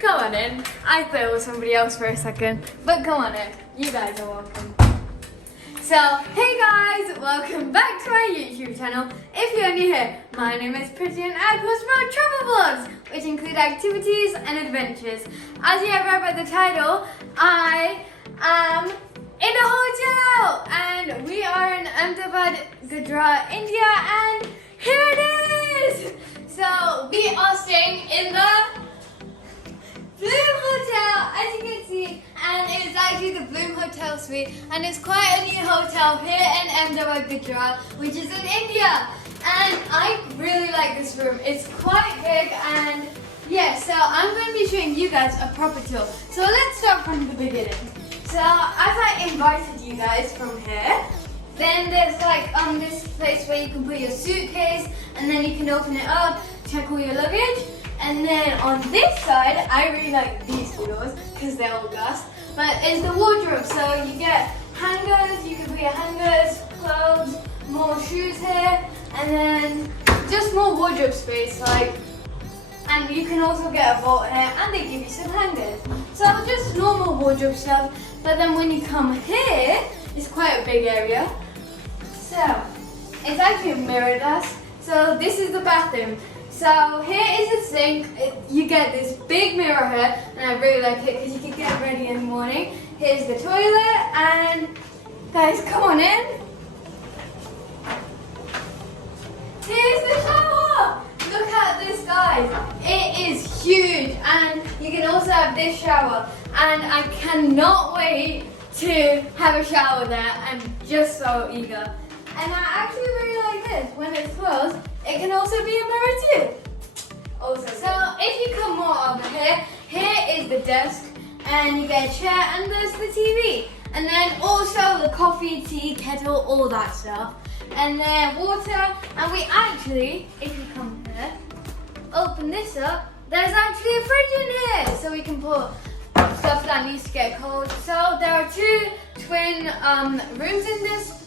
Come on in. I thought it was somebody else for a second, but come on in. You guys are welcome. So, hey guys, welcome back to my YouTube channel. If you're new here, my name is Pretty and I post about travel vlogs, which include activities and adventures. As you have read by the title, I am in a hotel and we are in Ahmedabad, Gujarat, India, and here it is! So, we are staying in the Bloom Hotel, as you can see, and it's actually the Bloom Hotel Suite, and it's quite a new hotel here in Ahmedabad, Gujarat, which is in India. And I really like this room. It's quite big, and yeah, so I'm going to be showing you guys a proper tour. So let's start from the beginning. So as I invited you guys from here, then there's like this place where you can put your suitcase, and then you can open it up, check all your luggage. And then on this side, I really like these doors because they're all glass. But it's the wardrobe, so you get hangers, you can put your hangers, clothes, more shoes here, and then just more wardrobe space. And you can also get a vault here, and they give you some hangers. So just normal wardrobe stuff. But then when you come here, it's quite a big area. So it's actually a mirror glass. So this is the bathroom. So here is the sink. You get this big mirror here, and I really like it because you can get ready in the morning. Here's the toilet, and guys, come on in. Here's the shower. Look at this, guys. It is huge, and you can also have this shower. And I cannot wait to have a shower there. I'm just so eager. And I actually really like this. When it's closed, it can also be a mirror too. Also, so if you come more over here, here is the desk, and you get a chair, and there's the TV. And then also the coffee, tea, kettle, all that stuff. And then water, and we actually, if you come here, open this up, there's actually a fridge in here. So we can put stuff that needs to get cold. So there are two twin rooms in this,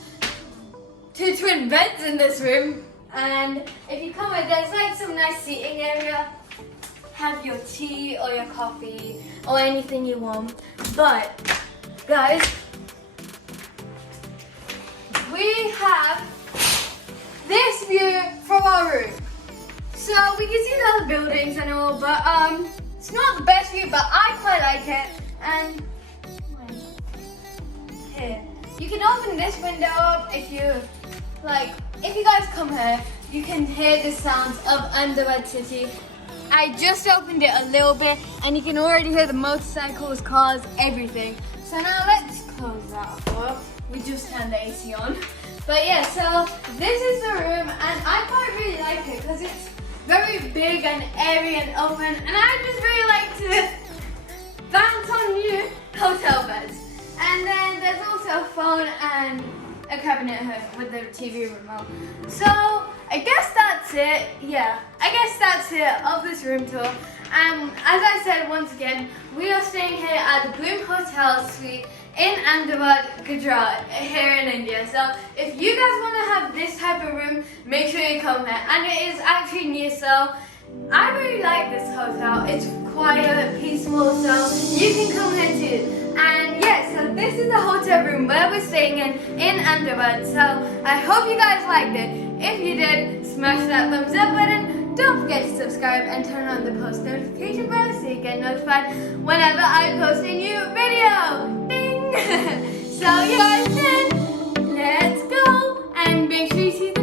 two twin beds in this room. And if you come in, there's like some nice seating area. Have your tea or your coffee or anything you want. But guys, we have this view from our room. So we can see the buildings and all, but it's not the best view, but I quite like it. And here, you can open this window up if you like. If you guys come here, you can hear the sounds of Ahmedabad city. I just opened it a little bit, and you can already hear the motorcycles, cars, everything. So now let's close that up. We just turned the AC on. But yeah, so this is the room, and I quite really like it because it's very big and airy and open, and I just really like to bounce on new hotel beds. And then there's also a phone and a cabinet here with the TV remote. So I guess that's it. Yeah, I guess that's it of this room tour. As I said once again, we are staying here at the Bloom Hotel Suite in Ahmedabad, Gujarat, here in India. So if you guys want to have this type of room, make sure you come here. And it is actually new, so I really like this hotel. It's quiet, peaceful, so you can come here too. And yeah, so this is the hotel room where we're staying in Ahmedabad. So I hope you guys liked it. If you did, smash that thumbs up button. Don't forget to subscribe and turn on the post notification bell so you get notified whenever I post a new video. Ding! So you guys then, let's go and make sure you see the